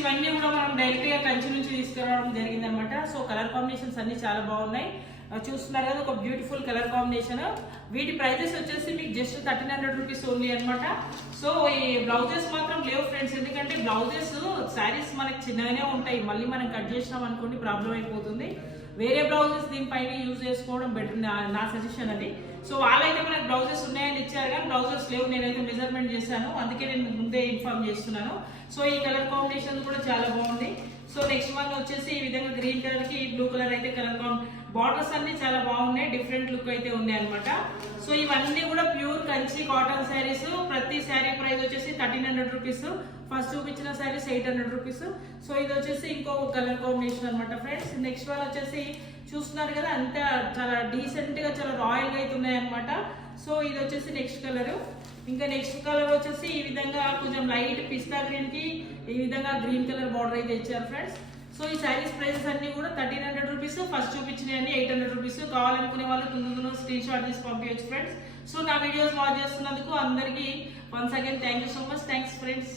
ఇవన్నీ కూడా మనం డైరెక్ట్ గా కంచి నుంచి తీసుకురావడం జరిగింది అనమాట. సో కలర్ కాంబినేషన్స్ అన్ని చాలా బాగున్నాయి. చూస్తున్నారు కదా, ఒక బ్యూటిఫుల్ కలర్ కాంబినేషన్. వీటి ప్రైజెస్ వచ్చేసి మీకు జస్ట్ 1300 రూపీస్ ఓన్లీ అనమాట. సో ఈ బ్లౌజెస్ మాత్రం లేవు ఫ్రెండ్స్, ఎందుకంటే బ్లౌజెస్ శారీస్ మనకి చిన్నగానే ఉంటాయి, మళ్ళీ మనం కట్ చేసినాం అనుకోండి ప్రాబ్లం అయిపోతుంది. వేరే బ్లౌజెస్ దీనిపైన యూజ్ చేసుకోవడం బెటర్, నా సజెషన్ అది. సో వాళ్ళైతే మనకు బ్లౌజెస్ ఉన్నాయని ఇచ్చారు కానీ బ్లౌజెస్ లేవు. నేనైతే మెజర్మెంట్ చేశాను, అందుకే నేను ముందే ఇన్ఫార్మ్ చేస్తున్నాను. సో ఈ కలర్ కాంబినేషన్ కూడా చాలా బాగుంది. సో నెక్స్ట్ వన్ వచ్చేసి ఈ విధంగా గ్రీన్ కలర్ కి బ్లూ కలర్ అయితే కలర్ బార్డర్స్ అన్ని చాలా బాగున్నాయి, డిఫరెంట్ లుక్ అయితే ఉన్నాయి అనమాట. సో ఇవన్నీ కూడా ప్యూర్ కంచి కాటన్ శారీస్. ప్రతి శారీ ప్రైస్ వచ్చేసి 1300 రూపీస్. ఫస్ట్ చూపించిన శారీస్ 800 రూపీస్. సో ఇది వచ్చేసి ఇంకో కలర్ కాంబినేషన్ అనమాట ఫ్రెండ్స్. నెక్స్ట్ వన్ వచ్చేసి చూస్తున్నారు కదా, అంతా చాలా డీసెంట్ గా చాలా రాయల్ గా అయితే ఉన్నాయి అనమాట. సో ఇది వచ్చేసి నెక్స్ట్ కలర్. ఇంకా నెక్స్ట్ కలర్ వచ్చేసి ఈ విధంగా కొంచెం లైట్ పిస్తా గ్రీన్ కి ఈ విధంగా గ్రీన్ కలర్ బార్డర్ అయితే ఇచ్చారు ఫ్రెండ్స్. సో ఈ శారీస్ ప్రైసెస్ అన్ని కూడా 1300 రూపీస్. First చూపించినవి 800 rupees. కావాలనుకునే వాళ్ళు తొందరగా స్క్రీన్ షాట్ తీసి పంపించచ్చు ఫ్రెండ్స్. సో నా వీడియోస్ వాచ్ చేస్తున్నందుకు అందరికీ once again thank you so much. Thanks friends.